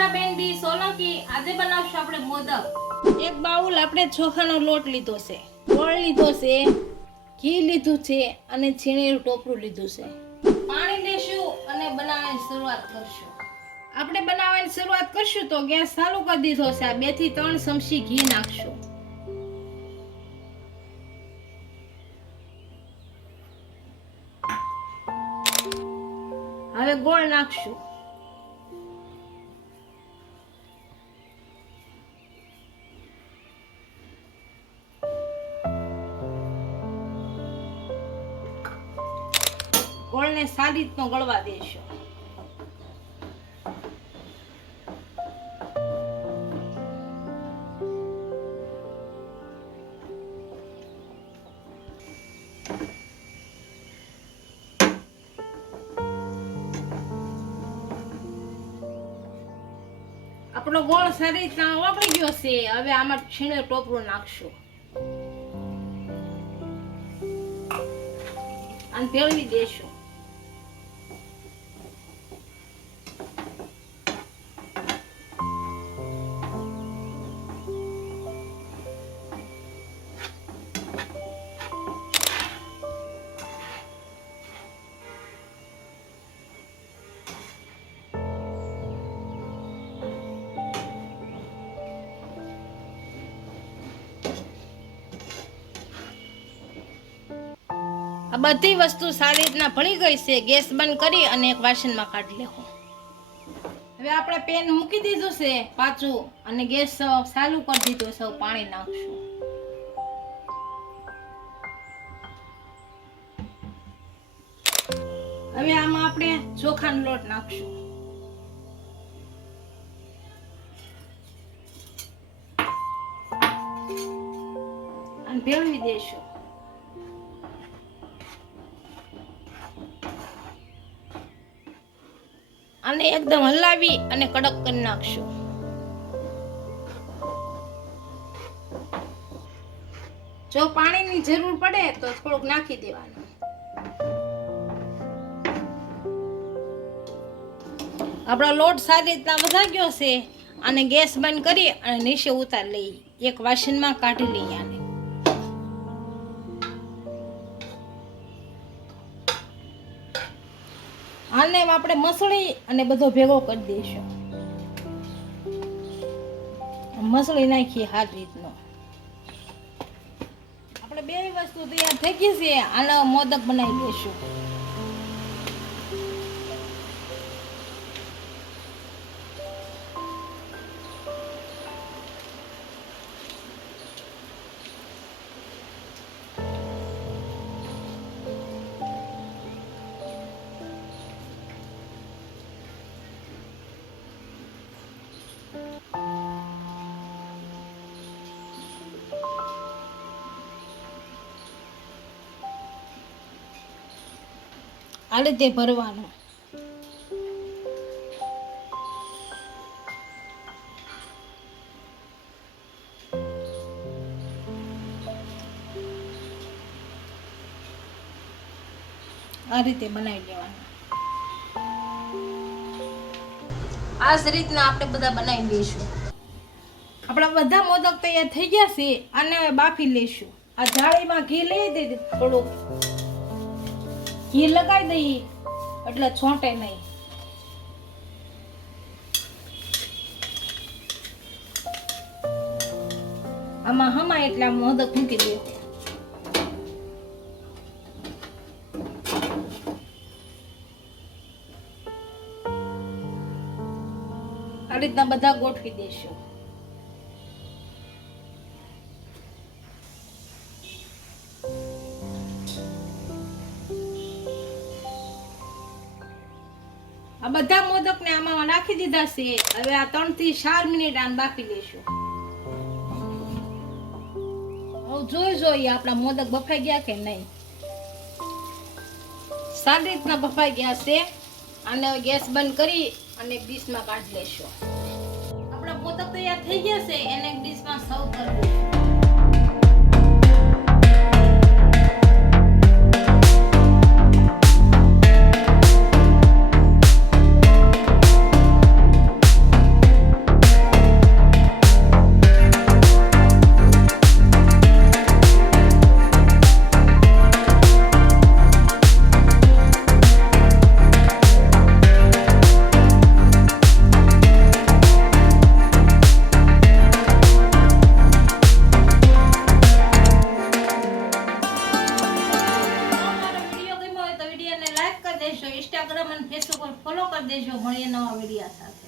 વર્ષાબેન બી સોલંકી આજે બનાવશું આપણે મોદક? એક બાઉલ આપણે ચોખાનો લોટ લીધો છે ગોળ લીધો છે ઘી લીધું છે અને છીણેલું ટોપરું લીધું છે. પાણી લેશું અને બનાવવાની શરૂઆત કરશું. આપણે બનાવવાની શરૂઆત કરશું તો ગેસ ચાલુ કરી દીધો છે આ બેથી ત્રણ ચમચી ઘી નાખશું. હવે ગોળ નાખશું. ગોળને સારી રીતનો ગળવા દેશો. આપણો ગોળ સારી રીતના વાપરી ગયો છે. હવે આમાં છીણે ટોપરું નાખશું. અને ભેળવી દેશું. બધી વસ્તુ સારી રીતના ભળી ગઈ છે. ગેસ બંધ કરી અને એક વાસણમાં કાઢી લેવું. હવે આપણે પેન મૂકી દીધું છે પાછું અને ગેસ ચાલુ કરી દીધો છે. પાણી નાખશું. હવે આમાં આપણે ચોખાનો લોટ નાખશું. અને ભેળવી દેશું. અને એકદમ હલાવી અને કડક કરી નાખશું. જો પાણીની જરૂર પડે તો થોડુંક નાખી દેવાનું. આપણો લોટ સારી રીતના વધા ગયો છે. અને ગેસ બંધ કરી અને નીચે ઉતાર લઈએ એક વાસણમાં કાઢી લઈએ આને. આને આપણે મસળી અને બધો ભેગો કરી દઈશું. મસળી નાખીએ હાથ રીતનો. આપણે બે વસ્તુ તૈયાર થઈ ગઈ છે આના મોદક બનાવી દઈશું. આ રીતે ભરવાનો. આ રીતે બનાવી લેવાનું આ જ રીતના આપણે બધા બનાવી દઈશું. આપણા બધા મોદક તૈયાર થઈ ગયા છે અને બાફી લઈશું. આ જાળીમાં ઘી લઈ દીધું થોડુંક. ઘી લગાવી દઈ. એટલે છોંટે નહીં. આમાં હમા એટલે આમ મોદક મૂકી દે. આ રીતના બધા ગોઠવી દેશું. આ બધા મોદક ને આમાં નાખી દીધા છે. હવે આ ત્રણથી ચાર મિનિટ આને બાફી લેશું હવે જોઈ જોઈએ આપણા મોદક બફાઈ ગયા કે નહીં? સારી રીતના બફાઈ ગયા છે. અને ગેસ બંધ કરી અને એક ડીશમાં કાઢી લેશું. આપણા મોદક તૈયાર થઈ ગયા છે. એને એક ડીશમાં સર્વ કરી મળીએ નવા વિડીયા સાથે.